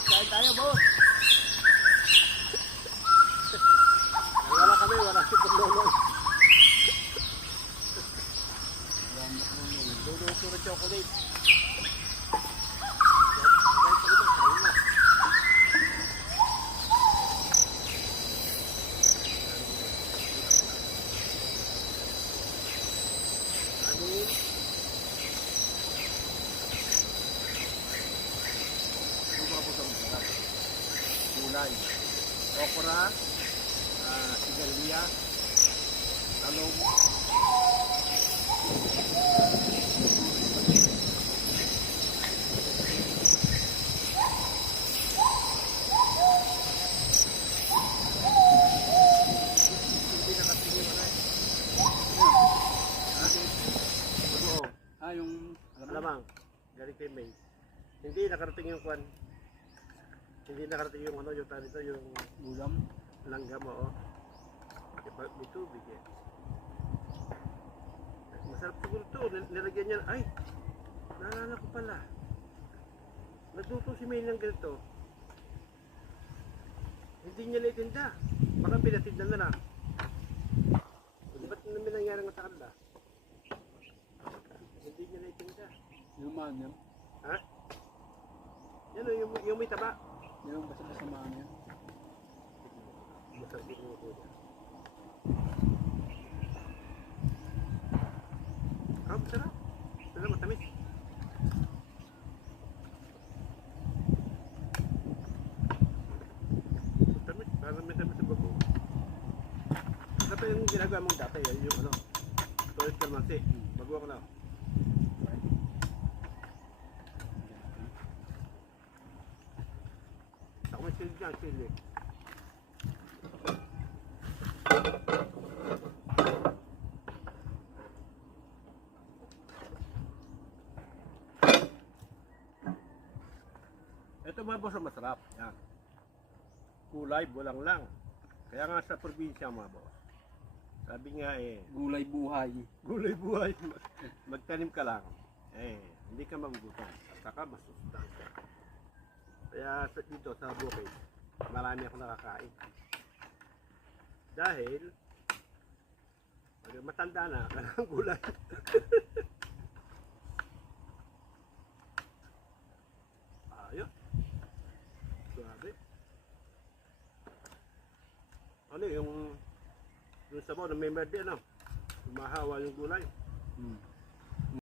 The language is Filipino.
boss, kain tayo, boss. Wala kami, wala si Purlolong. Luluto ng chocolate. Gulay, okra, sigarilya, talong, hindi nakatingin wala yung alamang, galing kay May. Hindi nakarating yung kwan. Hindi nakarating yung ano, yung tani to, yung ulam. langgam mo, oh. May tubig eh. Masarap siguro to, nilagyan niya, ay, naalala ko pala. Nagluto si May ng ganito. Hindi niya naitinda. Baka pinatinda na lang. Ba't namin nangyari nga sa kanila? Hindi niya naitinda. Yung man yan. Ha? Yan o, yung may taba. Yung basta-basta maan yan. Masarap yung luto niya. Ah, masarap. Masarap, matamis. Matamis, parang may tamis sa babo. Dapat yung ginagawa mong dati, yung ano, toilet calmante. Bago ko na. Ako may sili dyan, sili. Ito mga boss ang masarap. Yan. Kulay, bulang lang. Kaya nga sa probinsya mga boss. Sabi nga Gulay buhay. gulay buhay. Magtanim ka lang. Hindi ka magugutom. At saka masustansya. Kaya dito sa bukid, marami ako nakakain. Dahil, matanda na, kailangan gulay. Ayos. Grabe. Ano yung sabaw na may merde, ano? Umahawa yung gulay.